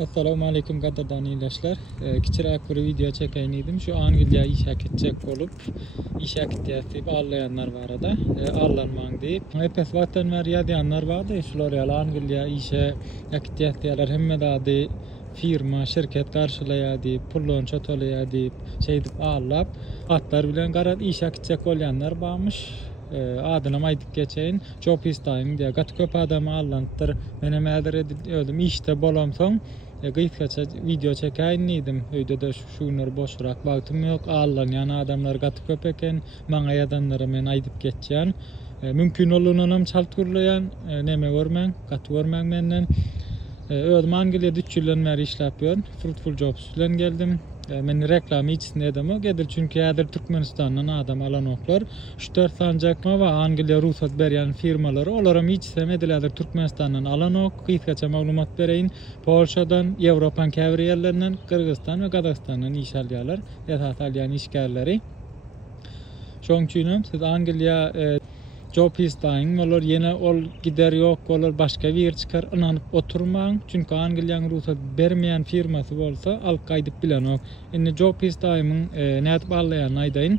Assalamu alaikum qadrdan iyileşler. Kiçirak bir video çekeyim idim. Şu Angliya işe gidecek olup işe gidip ağlayanlar var da ağlanmang deyip epes vatan var ya diyenler vardı. Şular ya Angliya işe gidecek diyorlar. Hemme de firma, şirket karşılaya deyip, pullon çatolaya deyip, şey deyip ağlap atlar bilen garat işe gidecek olayanlar varmış. Adına maydık geçeyin job istayım diye gat köp adam ağlanttır menem ädir ödüm işte bolam soň gıytgaça video çekeyim idim öýde de şunlar boşrak bagtym yok ağlan yani adamlar gat köp eken maňa adamlara men aýdyp geçýän mümkin bolunam çaltgurlayan neme görmäň gat görmäň menden ödüm Angliýada 3 ýyldan beri işläpýän Fruitful Jobs bilen geldim. Men reklamy içinde edem gedir çünkü ýadyr Türkmenistandan adam alan oklar 3-4 sancakma we Angliýa ruhsat berýän firmalary olaram içsem edilädir Türkmenistandan alan ok gıytgaça maglumat bereýin Polşadan, Ýewropan käbir ýerlerinden, Kyrgyzstan we Gazakstandan iş alýarlar, ýa-da alýan işgärleri. Şoň üçin siz Angliýa job istayın, olar yine ol gider yok, olar başka bir yer çıkar, inanıp oturmaň. Çünkü Angliýanyň ruhsat bermeýän firmasy bolsa, alyp gaýdyp bilen ok. Indi job istayymyň nädip allaýan aýdaýyn.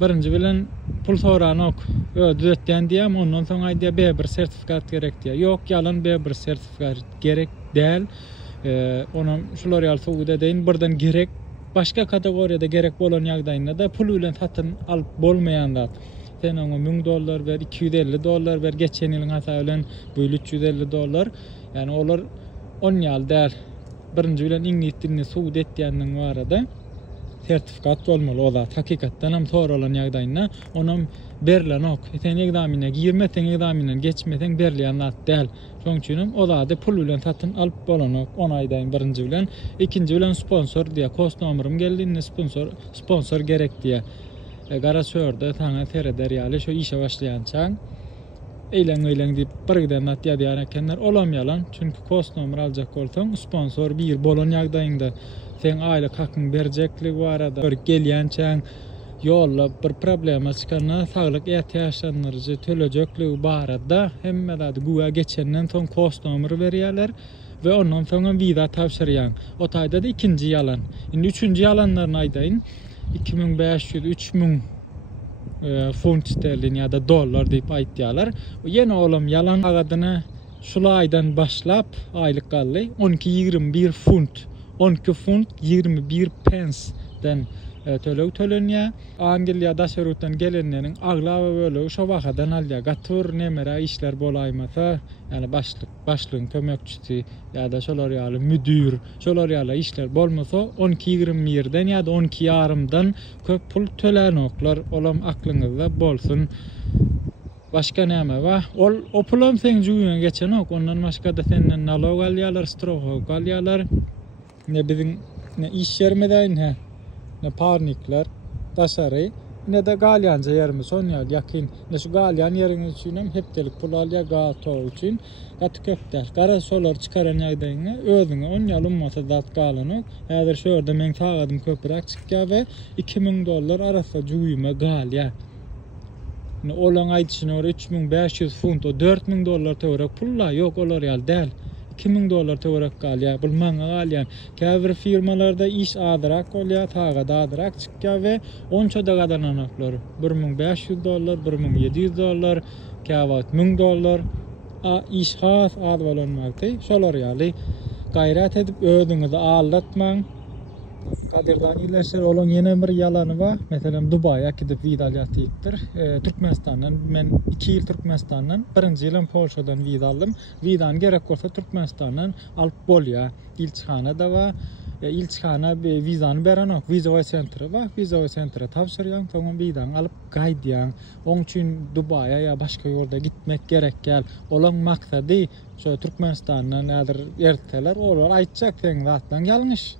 Birinji bilen pul soran ok. Düzetden diýem, ondan soň aýdýa B1 sertifikat gerek diýär. Yok, ýalan B1 sertifikat gerek däl. Onam şular ýalsa udedeýin, birden gerek, başka kategoriýada gerek bolan ýagdaýynda da pul bilen satyn alyp bolmaýanlar. Sen ona $1000 ver, $250 ver, geçen yılın hasabıyla böyle $350. Yani olar 10 ýyl däl. Birinji bilen ingliz dilini suwd etýändiň barada sertifikat bolmaly. O da hakykatdan hem tor olan ýagdaýynda onam berilen ok. Sen egzamine girmesen, egzamine geçmesen berilýän zat däl. Şoň üçin o da pul bilen satyn alyp bolan ok. 10 aýdaýyn birinji bilen, ikinji bilen sponsor diýe kost nomerym geldi, sponsor gerek diýe. Garasörde taňa tereder ýaly şu işe başlaýançaň eýleň diýip birgiden natýa diýen ekenler olam ýalan çünkü kost nomer aljak bolsaň sponsor bir bolan ýagdaýynda sen aýlyk hakyň berjeklik barada bir gelýänçaň ýolla bir problema çykana saglyk ýetýäşanlary tölejeklik barada hemme de guwa geçenden soň kost nomery berýärler ve ondan soň wiza tapşyrýan. O taýda da ikinji ýalan. Indi üçünji ýalanlaryny aýdaýyn. 2500-3000 funt sterlin ya da dollar diýip aýtýarlar. Ýene olam ýalan agadyna şula aýdan başlap aýlyk gally 12-21 funt. 12 funt 21 pensden tölenýär. Angliýa daşarutdan gelenleriň aglawy bölegi şo wagtdan alýar. Gatyr nemere işler bolaýmasa, yani başlygyň kömekçisi ya da şolar ýaly müdür, şolar ýaly işler bolmasa 12-21den ya da 12,5dan köp pul tölenoklar. Olam aklyňyzda bolsun. Başka näme wa? O pulam sen juýuna geçen ok. Ondan başga da senden nalog alýarlar, strok alýarlar. Ne bizim ne iş yermeden ne parnikler, taşary, ne de galyanca yerimi son ýaly ýakyn. Ne şu galyan ýeriň üçin hem hepdelik pul alýar gato üçin. Gatkökler, gara solar çykaran ýagdaýyňa özüňe 10 ýyl ummasa zat galanyk. Häzir şu ýerde men tagadym köpürak çykýar we $2000 arasynda juýma galýa. Ne olan aýdyşyna görä 3500 funt o $4000 töwerek pulla ýok olar ýaly däl. $2000 töwerek galýar, bulmaňa galýan. Käbir firmalarda iş adyrak bolýar, taga da adyrak çykýar we onçoda gadananoklar. $1500, $1700, käwat $1000 iş has ad bolanmakdy. Şolar ýaly gaýrat edip özüňizi aldatmaň. Kadirdan iyileşler olan yeni bir yalanı var. Mesela Dubai'ye gidip viza alýatdypdyr. Türkmenistandan men 2 ýyl Türkmenistandan, birinji ýylym Polşadan viza aldım. Vizany gerek bolsa Türkmenistandan alyp bolýar. Ilçhana da var. Ilçhana vizany beren ok. Viza centri var. Viza centre tapşyrýan, soň vizany alyp gaýdýan. Oň üçin Dubai'ye ya başka ýolda gitmek gerek gel. Olan maksady şu Türkmenistandan nädir erteler, olar aýtjak sen zatdan ýalňyş.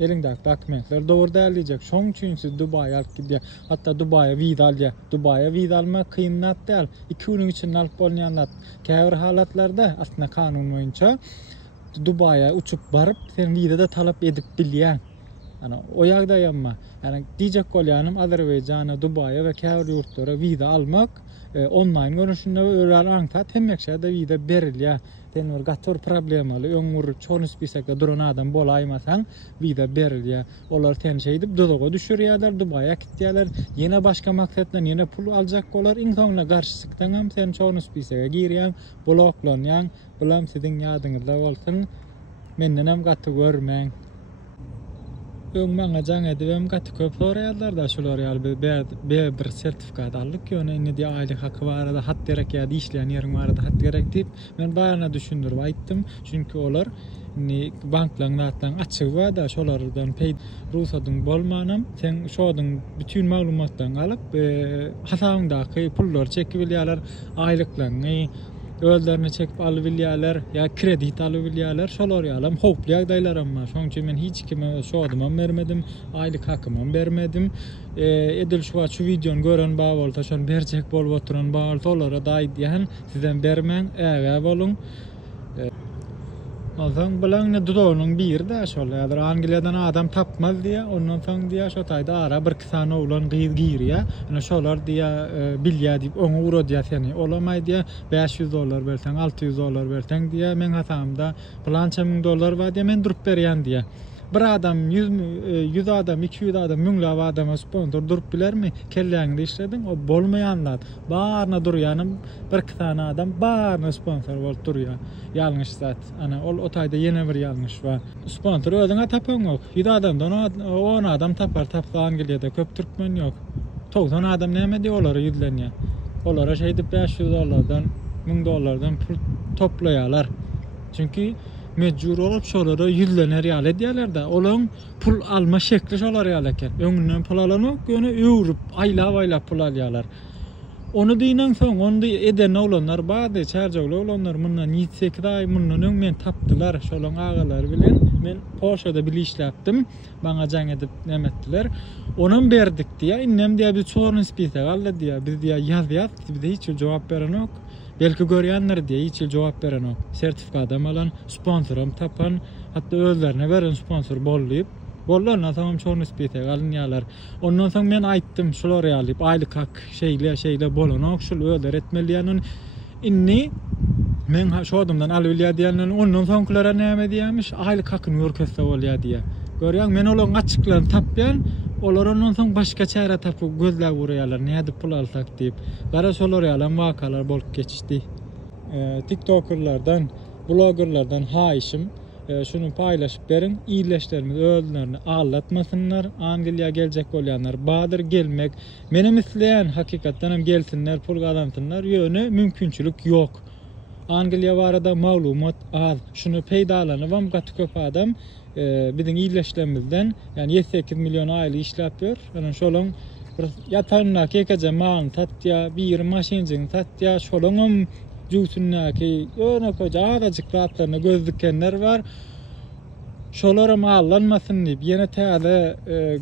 Elindäki dokumentler dogry däliýek. Şoň üçin siz Dubai'ye alyp gidýär. Hatda Dubai'ye viza alýar. Dubai'ye viza almak kynat däl. 2 gün üçin alyp bolýanlar. Käbir halatlarda aslında kanun boýunça Dubai'ye uçup barıp sen vizada talap edip bilýän. Yani o ýagdaýamma. Yani diýjek bolýanym Azerbaýjana, Dubai'ye we käbir ýurtlara viza almak online görüşünde öğren ankat hemmekşede vida berilya tenur gator problemalı öňür çonus bisakda duran adam bolaýmasaň vida berilya olar ten şeydip dodogo düşürýärler Dubaýa gitýärler ýene başga maksatdan ýene pul aljak bolar insoňla garşysykdan hem sen çonus bisaka girýän bloklanýan bilam siziň ýadyňyzda bolsun menden hem gaty görmäň Öňmäňe jaň edibem gaty köp soraýarlar da şolar ýaly bir sertifikat aldyk ýöne indi diýe aýlyk haky barada hat gerek ýa-da işleýän ýeriň barada hat gerek diýip men baýana düşündirip aýtdym çünki olar banklaryň zatlaryň açygy bar da şolardan ruhsatyň bolmanam sen şodyň bütün maglumatlaryny alyp hasabyňdaky pullary çekip bilýärler aýlyklaryny öldürünü çekip alıbilýärler ya kredit alıbilýärler şolar ýalym howply ýagdaýlar amma şoň üçin men hiç kime şodymam bermedim aýlyk hakymam bermedim edil şu videony gören baý bolsa şonu berjek bolup oturan baý bolsa olara da aýdýan sizden bermeň äge bolun Ondan bilen ne dudağının bir de şöyle Angliýadan adam tapmaz diye ondan soň diye şo taýda ara bir kysany oglan giyir-giyir ana şolar diye bilýär diýip oňa uro diye seni olamaý diye $500 bersen $600 bersen diye men hatamda plança $1000 bar diye men durup berýän diye bir adam 100 adam 200 adam 1000 adam sponsor durup bilermi kelläňde işledin o bolmaýanlar barna durýanym bir kysany adam barna sponsor bolup durýar ýalňyş zat ana o taýda ýene bir ýalňyş bar sponsor özüňe tapan ýok 100 adamdan 10 adam tapar tapsa Angliýada köp türkmen ýok 90 adam näme diýip olara ýüzlenýär olara şey diýip $500'dan $1000'dan pul toplaýarlar çünki mecbur olup şolara yüzlener ýaly edýärler da olaň pul alma şekli şolar ýaly eken öňünden pul alanyp ýöne öwrüp aýlap pul alýarlar onu diýenden soň onu eden olanlar bady çarjagly olanlar mundan 7-8 ay mundan öň men tapdylar şolaň agalar bilen men Polşada bir işläpdim baňa jaň edip nemetdiler onuň berdik diýe innem diýe bir çorun spise galdy diýe biz diýe ýazýar bizde hiç jogap beren ok belki görýänler diýe hiç jogap beren ok sertifikatym alan sponsorum tapan hatda özlerine beren sponsor bolýup bollarna tamam çorun spise galynýarlar ondan soň men aýtdym şolar ýaly aýlyk hak şeýle bolan ok şol öder etmelýän inni men şodumdan albilýär diýenden ondan soňklara näme diýämiş aýlyk hakyny görkezse bolýar diýe görýäň men olaň açyklaryny tapýan olar ondan soň başga çäre tapyp gözläp urýarlar näde pul alsak diýip gara şolar ýaly wakalar bolup geçdi tiktokerlardan blogerlardan haýşym şunu paylaşıp berin iyileşlerimiz öldülerini ağlatmasınlar Angliýa gelecek bolýanlar badyr gelmek menem isleýän hakykatdan hem gelsinler pul gazantsınlar ýöne mümkinçilik ýok Angliýa barada maglumat az şunu peýdalanyp gaty köp adam biziň iyileşlerimizden yani 7-8 milyon aýly işläpýär ana şolaň ýatanna kekaje maň tatýa bir maşinjyň tatýa şolaňam jusunnaky ýöne köje agajyk ratlaryny gözlükkenler bar şolara allanmasyn diýip ýene täze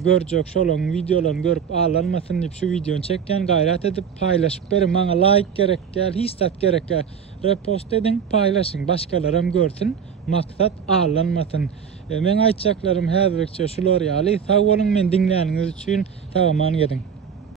görjek şolaň videolaryny görüp allanmasyn diýip şu videony çekken gaýrat edip paýlaşyp berin maňa like gerek gel histat gerek repost edin paýlaşyň başgalar hem görsün maksat allanmasyn men aýtjaklarym häzirçe şular ýaly sag bolun men dinläniňiz üçin sagaman gedin